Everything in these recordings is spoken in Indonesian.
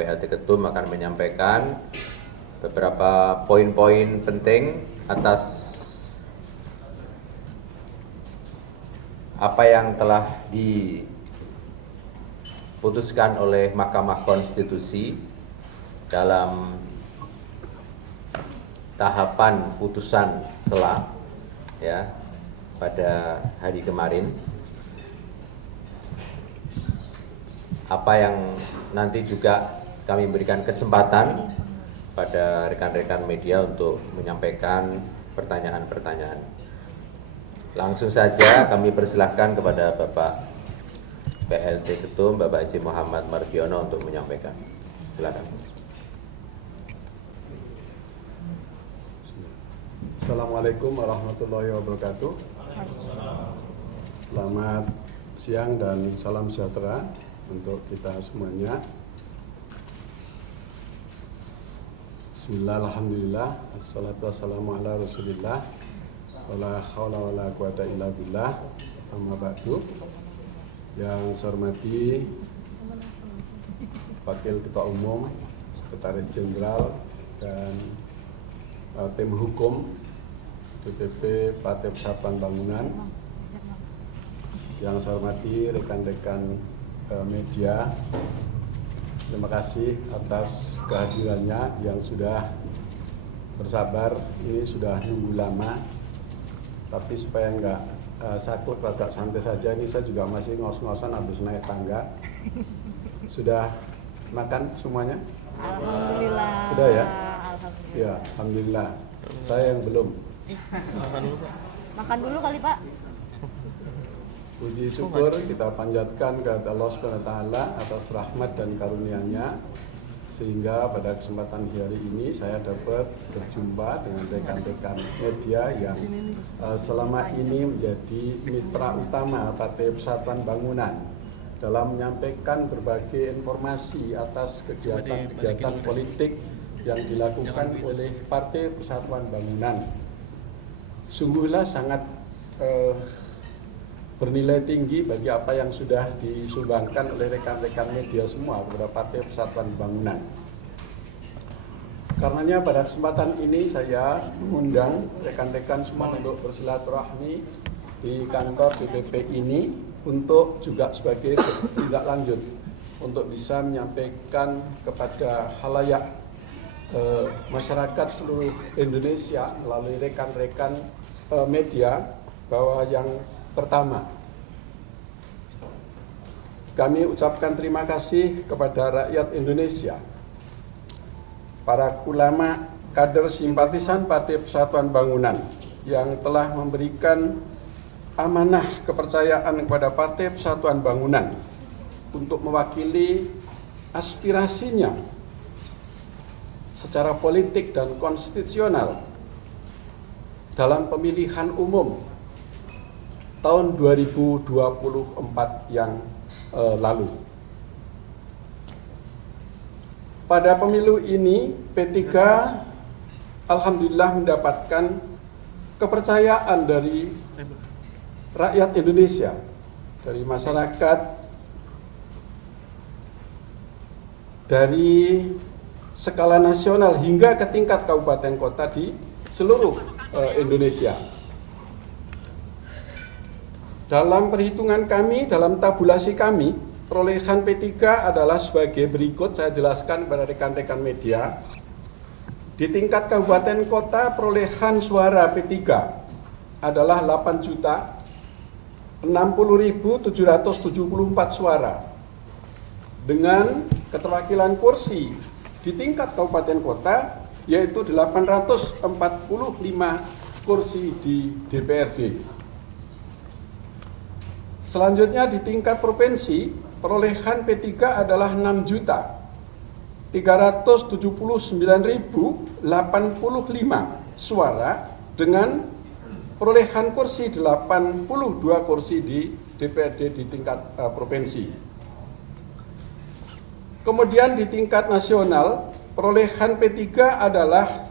PLT Ketum akan menyampaikan beberapa poin-poin penting atas apa yang telah diputuskan oleh Mahkamah Konstitusi dalam tahapan putusan selah ya pada hari kemarin. Apa yang nanti juga kami berikan kesempatan pada rekan-rekan media untuk menyampaikan pertanyaan-pertanyaan. Langsung saja kami persilahkan kepada Bapak PLT Ketum, Bapak Haji Muhammad Mardiono untuk menyampaikan. Silakan. Assalamualaikum warahmatullahi wabarakatuh. Selamat siang dan salam sejahtera untuk kita semuanya. Bismillah, alhamdulillah, assalatu wassalamu ala rasulillah, wala hawla wala quwata illa billah, amma ba'du. Yang saya hormati Wakil Ketua Umum, Sekretaris Jenderal, dan tim hukum DPP Partai Persatuan Bangunan. Yang saya hormati rekan-rekan media, terima kasih atas kehadirannya yang sudah bersabar. Ini sudah nunggu lama, tapi supaya enggak sakit, agak santai saja. Ini saya juga masih ngos-ngosan habis naik tangga. Sudah makan semuanya? Alhamdulillah. Sudah ya? Alhamdulillah. Ya, alhamdulillah. Saya yang belum. Makan dulu kali Pak. Puji syukur kita panjatkan kepada Allah Subhanahu wa taala atas rahmat dan karunia-Nya, sehingga pada kesempatan hari ini saya dapat berjumpa dengan rekan-rekan media yang selama ini menjadi mitra utama Partai Persatuan Bangunan dalam menyampaikan berbagai informasi atas kegiatan-kegiatan politik yang dilakukan oleh Partai Persatuan Bangunan. Sungguhlah sangat bernilai tinggi bagi apa yang sudah disumbangkan oleh rekan-rekan media semua kepada Partai Persatuan Bangunan. Karenanya pada kesempatan ini saya mengundang rekan-rekan semua untuk bersilaturahmi di kantor DPP ini untuk juga sebagai tindak lanjut untuk bisa menyampaikan kepada khalayak masyarakat seluruh Indonesia melalui rekan-rekan media bahwa yang pertama, kami ucapkan terima kasih kepada rakyat Indonesia, para ulama, kader simpatisan Partai Persatuan Bangunan yang telah memberikan amanah kepercayaan kepada Partai Persatuan Bangunan untuk mewakili aspirasinya secara politik dan konstitusional dalam pemilihan umum tahun 2024 yang lalu. Pada pemilu ini P3 alhamdulillah mendapatkan kepercayaan dari rakyat Indonesia, dari masyarakat, dari skala nasional hingga ke tingkat kabupaten kota di seluruh Indonesia. Dalam perhitungan kami, dalam tabulasi kami, perolehan P3 adalah sebagai berikut, saya jelaskan kepada rekan-rekan media. Di tingkat kabupaten kota, perolehan suara P3 adalah 8.060.774 suara. Dengan keterwakilan kursi di tingkat kabupaten kota, yaitu 845 kursi di DPRD. Selanjutnya di tingkat provinsi, perolehan P3 adalah 6.379.085 suara dengan perolehan kursi 82 kursi di DPRD di tingkat provinsi. Kemudian di tingkat nasional, perolehan P3 adalah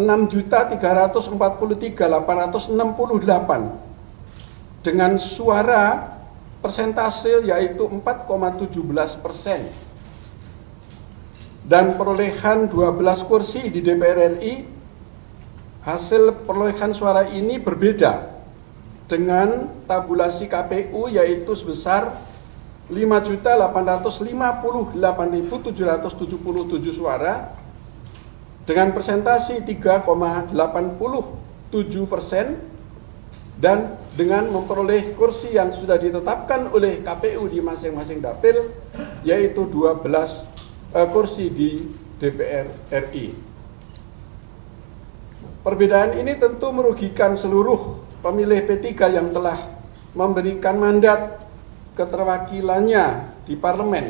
6.343.868 dengan suara persentase yaitu 4,17%. dan perolehan 12 kursi di DPR RI, hasil perolehan suara ini berbeda dengan tabulasi KPU, yaitu sebesar 5.858.777 suara dengan persentase 3,87%, dan dengan memperoleh kursi yang sudah ditetapkan oleh KPU di masing-masing dapil, yaitu 12 kursi di DPR RI. Perbedaan ini tentu merugikan seluruh pemilih P3 yang telah memberikan mandat keterwakilannya di parlemen.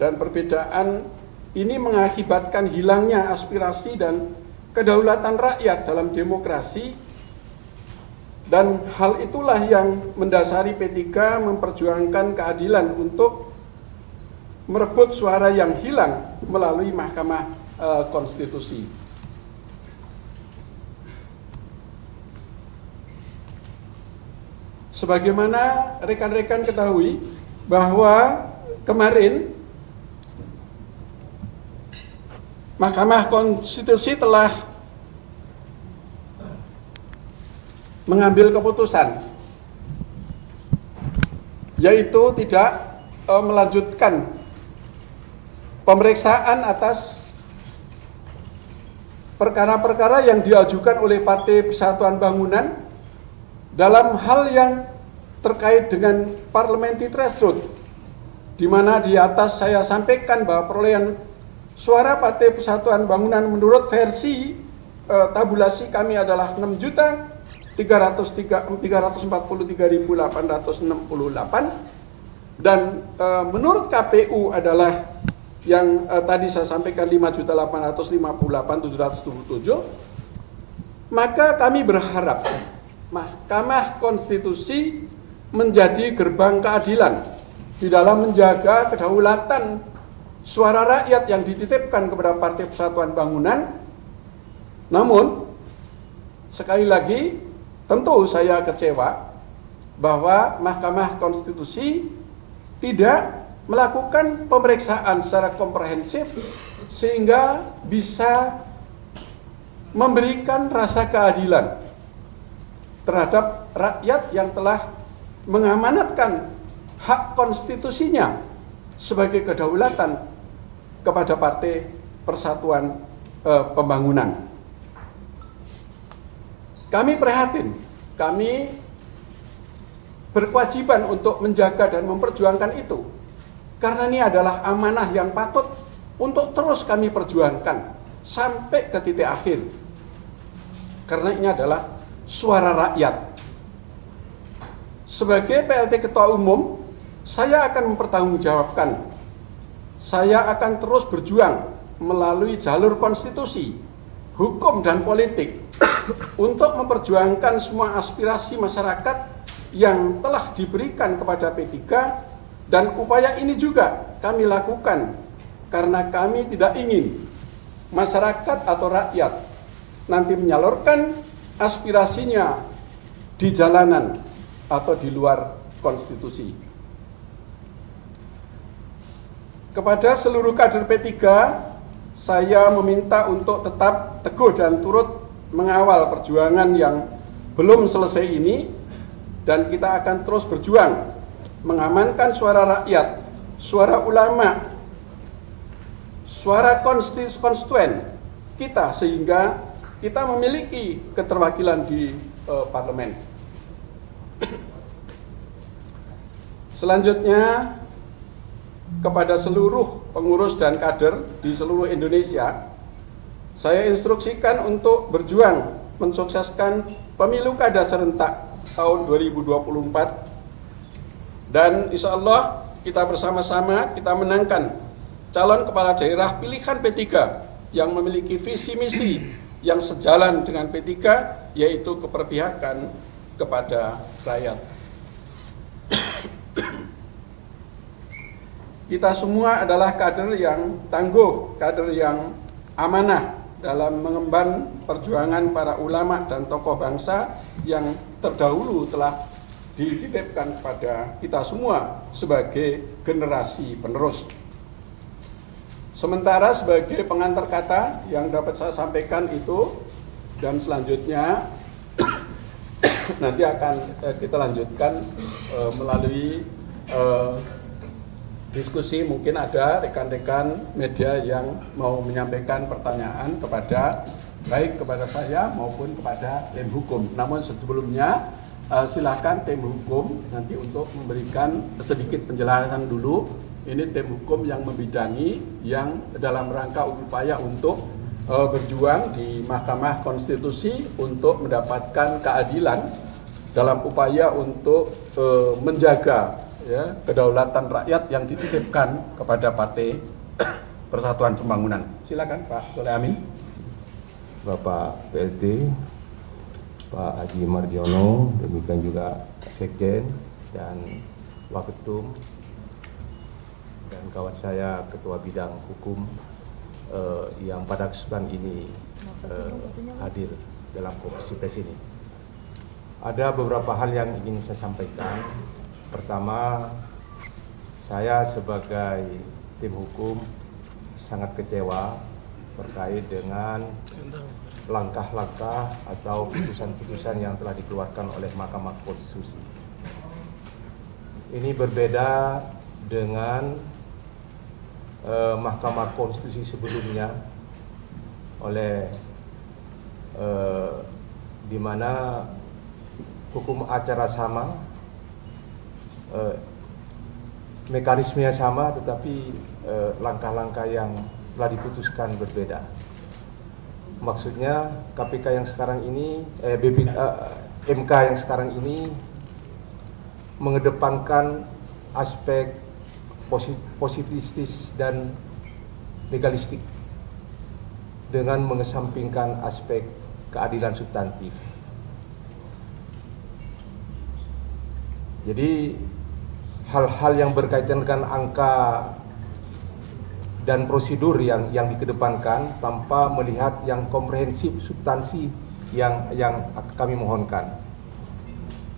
Dan perbedaan ini mengakibatkan hilangnya aspirasi dan kedaulatan rakyat dalam demokrasi, dan hal itulah yang mendasari P3 memperjuangkan keadilan untuk merebut suara yang hilang melalui Mahkamah Konstitusi. Sebagaimana rekan-rekan ketahui bahwa kemarin Mahkamah Konstitusi telah mengambil keputusan, yaitu tidak melanjutkan pemeriksaan atas perkara-perkara yang diajukan oleh Partai Persatuan Bangunan dalam hal yang terkait dengan parliamentary threshold, di mana di atas saya sampaikan bahwa perolehan suara Partai Persatuan Bangunan menurut versi tabulasi kami adalah 6.343.868 dan menurut KPU adalah yang tadi saya sampaikan 5.858.777. Maka kami berharap Mahkamah Konstitusi menjadi gerbang keadilan di dalam menjaga kedaulatan suara rakyat yang dititipkan kepada Partai Persatuan Bangunan. Namun sekali lagi, tentu saya kecewa bahwa Mahkamah Konstitusi tidak melakukan pemeriksaan secara komprehensif sehingga bisa memberikan rasa keadilan terhadap rakyat yang telah mengamanatkan hak konstitusinya sebagai kedaulatan kepada Partai Persatuan Pembangunan. Kami prihatin, kami berkewajiban untuk menjaga dan memperjuangkan itu, karena ini adalah amanah yang patut untuk terus kami perjuangkan sampai ke titik akhir, karena ini adalah suara rakyat. Sebagai PLT Ketua Umum, saya akan mempertanggungjawabkan, saya akan terus berjuang melalui jalur konstitusi, hukum dan politik untuk memperjuangkan semua aspirasi masyarakat yang telah diberikan kepada P3, dan upaya ini juga kami lakukan karena kami tidak ingin masyarakat atau rakyat nanti menyalurkan aspirasinya di jalanan atau di luar konstitusi. Kepada seluruh kader P3, saya meminta untuk tetap teguh dan turut mengawal perjuangan yang belum selesai ini, dan kita akan terus berjuang mengamankan suara rakyat, suara ulama, suara konstituen kita, sehingga kita memiliki keterwakilan di parlemen. Selanjutnya, kepada seluruh pengurus dan kader di seluruh Indonesia, saya instruksikan untuk berjuang mensukseskan pemilu kada serentak tahun 2024, dan insya Allah kita bersama-sama kita menangkan calon kepala daerah pilihan P3 yang memiliki visi misi yang sejalan dengan P3, yaitu keberpihakan kepada rakyat. Kita semua adalah kader yang tangguh, kader yang amanah dalam mengemban perjuangan para ulama dan tokoh bangsa yang terdahulu telah dititipkan kepada kita semua sebagai generasi penerus. Sementara sebagai pengantar kata yang dapat saya sampaikan itu, dan selanjutnya nanti akan kita lanjutkan melalui diskusi. Mungkin ada rekan-rekan media yang mau menyampaikan pertanyaan baik kepada saya maupun kepada tim hukum. Namun sebelumnya silakan tim hukum nanti untuk memberikan sedikit penjelasan dulu. Ini tim hukum yang membidangi, yang dalam rangka upaya untuk berjuang di Mahkamah Konstitusi untuk mendapatkan keadilan dalam upaya untuk menjaga ya, kedaulatan rakyat yang dititipkan kepada Partai Persatuan Pembangunan. Silakan Pak Soleh Amin. Bapak PLT, Pak Haji Mardiono, demikian juga Sekjen dan Waketum, dan kawan saya Ketua Bidang Hukum yang pada kesempatan ini hadir dalam konferensi pers ini. Ada beberapa hal yang ingin saya sampaikan. Pertama, saya sebagai tim hukum sangat kecewa terkait dengan langkah-langkah atau putusan-putusan yang telah dikeluarkan oleh Mahkamah Konstitusi. Ini berbeda dengan Mahkamah Konstitusi sebelumnya, di mana hukum acara sama, mekanismenya sama, tetapi langkah-langkah yang telah diputuskan berbeda. Maksudnya KPK yang sekarang ini, MK yang sekarang ini mengedepankan aspek positifistis dan legalistik dengan mengesampingkan aspek keadilan substantif. Jadi hal-hal yang berkaitan dengan angka dan prosedur yang dikedepankan tanpa melihat yang komprehensif substansi yang kami mohonkan.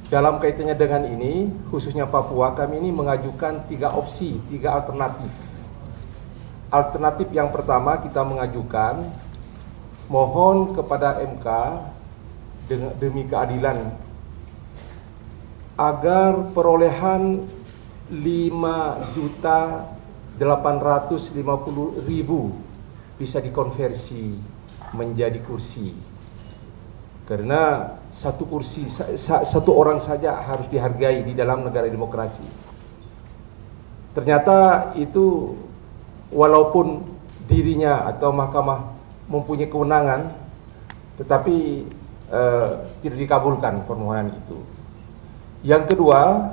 Dalam kaitannya dengan ini, khususnya Papua, kami ini mengajukan 3 opsi, 3 alternatif. Alternatif yang pertama, kita mengajukan mohon kepada MK demi keadilan agar perolehan 5.850.000 bisa dikonversi menjadi kursi. Karena satu kursi, satu orang saja harus dihargai di dalam negara demokrasi. Ternyata itu walaupun dirinya atau mahkamah mempunyai kewenangan, tetapi tidak dikabulkan permohonan itu. Yang kedua,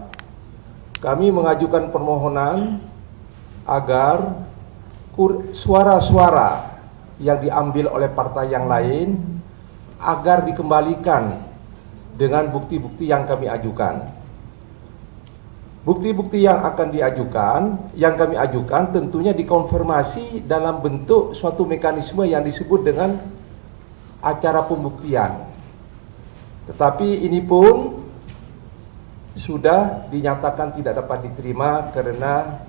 kami mengajukan permohonan agar suara-suara yang diambil oleh partai yang lain agar dikembalikan dengan bukti-bukti yang kami ajukan. Bukti-bukti yang akan diajukan, yang kami ajukan tentunya dikonfirmasi dalam bentuk suatu mekanisme yang disebut dengan acara pembuktian. Tetapi ini pun sudah dinyatakan tidak dapat diterima karena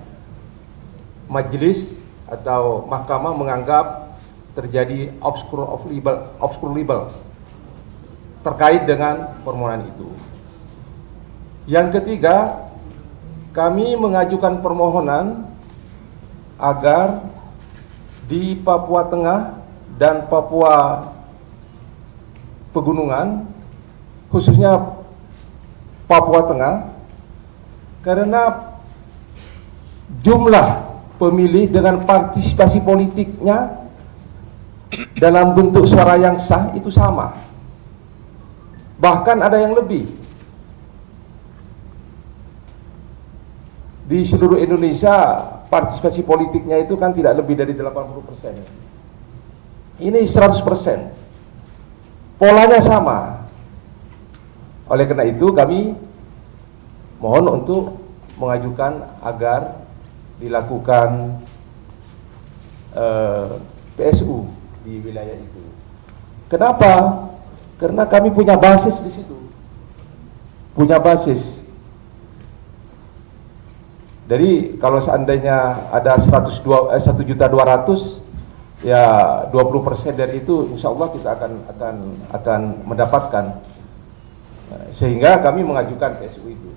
majelis atau mahkamah menganggap terjadi obscure libel terkait dengan permohonan itu. Yang ketiga, kami mengajukan permohonan agar di Papua Tengah dan Papua Pegunungan, khususnya Papua Tengah, karena jumlah pemilih dengan partisipasi politiknya dalam bentuk suara yang sah itu sama, bahkan ada yang lebih. Di seluruh Indonesia partisipasi politiknya itu kan tidak lebih dari 80%. Ini 100%. Polanya sama. Oleh karena itu kami mohon untuk mengajukan agar dilakukan PSU di wilayah itu. Kenapa? Karena kami punya basis di situ. Punya basis. Jadi kalau seandainya ada 1.200.000 ya 20% dari itu insya Allah kita akan mendapatkan. Sehingga kami mengajukan PSU itu.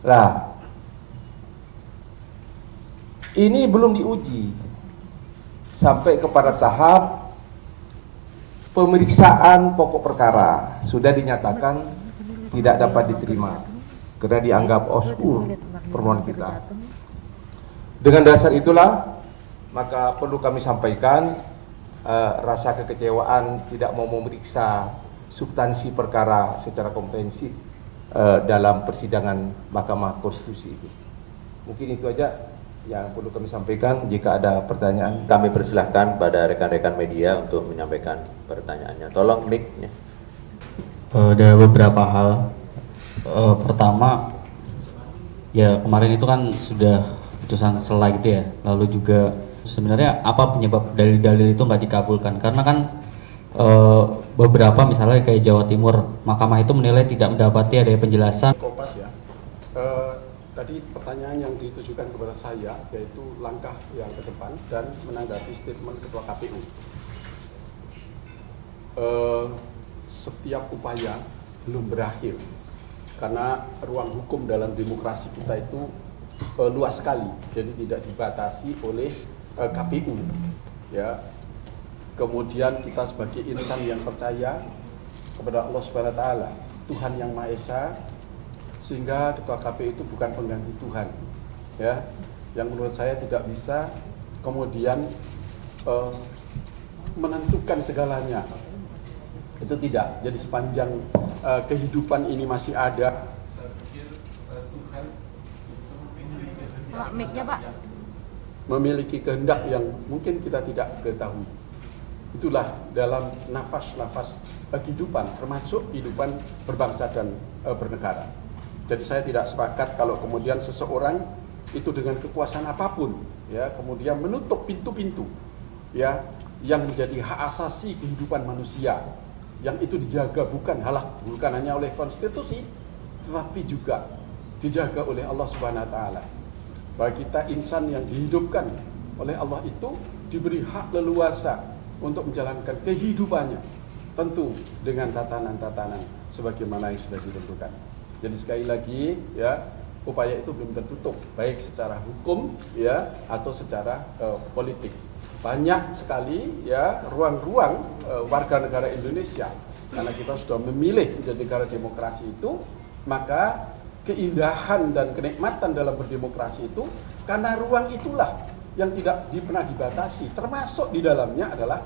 Lah, ini belum diuji sampai kepada tahap pemeriksaan pokok perkara, sudah dinyatakan tidak dapat diterima karena dianggap oskur permohonan kita. Dengan dasar itulah maka perlu kami sampaikan rasa kekecewaan tidak mau memeriksa substansi perkara secara komprehensif dalam persidangan Mahkamah Konstitusi itu. Mungkin itu aja yang perlu kami sampaikan. Jika ada pertanyaan, Kami persilahkan pada rekan-rekan media untuk menyampaikan pertanyaannya. Tolong mic-nya. Ada beberapa hal. Pertama, ya kemarin itu kan sudah putusan selah gitu ya. Lalu juga sebenarnya apa penyebab dalil-dalil itu nggak dikabulkan? Karena kan beberapa misalnya kayak Jawa Timur, mahkamah itu menilai tidak mendapati ada penjelasan. Kopas ya. Tadi pertanyaan yang ditujukan kepada saya yaitu langkah yang ke depan dan menanggapi statement Ketua KPU. Setiap upaya belum berakhir karena ruang hukum dalam demokrasi kita itu luas sekali, jadi tidak dibatasi oleh KPU. Ya. Kemudian kita sebagai insan yang percaya kepada Allah Subhanahu wa taala, Tuhan yang Maha Esa, sehingga Ketua KPU itu bukan pengganti Tuhan. Ya. Yang menurut saya tidak bisa kemudian menentukan segalanya. Itu tidak. Jadi sepanjang kehidupan ini masih ada, saya pikir Tuhan Pak, mic-nya Pak. memiliki kehendak yang mungkin kita tidak ketahui. Itulah dalam nafas-nafas kehidupan, termasuk kehidupan berbangsa dan bernegara. Jadi saya tidak sepakat kalau kemudian seseorang itu dengan kekuasaan apapun, ya, kemudian menutup pintu-pintu, ya, yang menjadi hak asasi kehidupan manusia, yang itu dijaga bukan hanya oleh konstitusi, tetapi juga dijaga oleh Allah Subhanahu wa taala. Bahwa kita insan yang dihidupkan oleh Allah itu diberi hak leluasa untuk menjalankan kehidupannya, tentu dengan tatanan-tatanan sebagaimana yang sudah ditentukan. Jadi sekali lagi, ya, upaya itu belum tertutup, baik secara hukum, ya, atau secara politik. Banyak sekali, ya, ruang-ruang warga negara Indonesia, karena kita sudah memilih menjadi negara demokrasi itu, maka keindahan dan kenikmatan dalam berdemokrasi itu karena ruang itulah yang tidak pernah dibatasi, termasuk di dalamnya adalah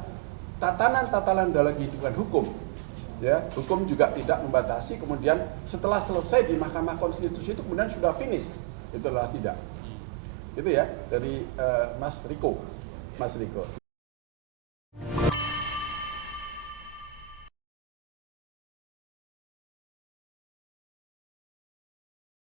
tatanan-tatanan dalam kehidupan hukum. Ya, hukum juga tidak membatasi, kemudian setelah selesai di Mahkamah Konstitusi itu kemudian sudah finish. Itulah tidak. Itu ya dari Mas Riko.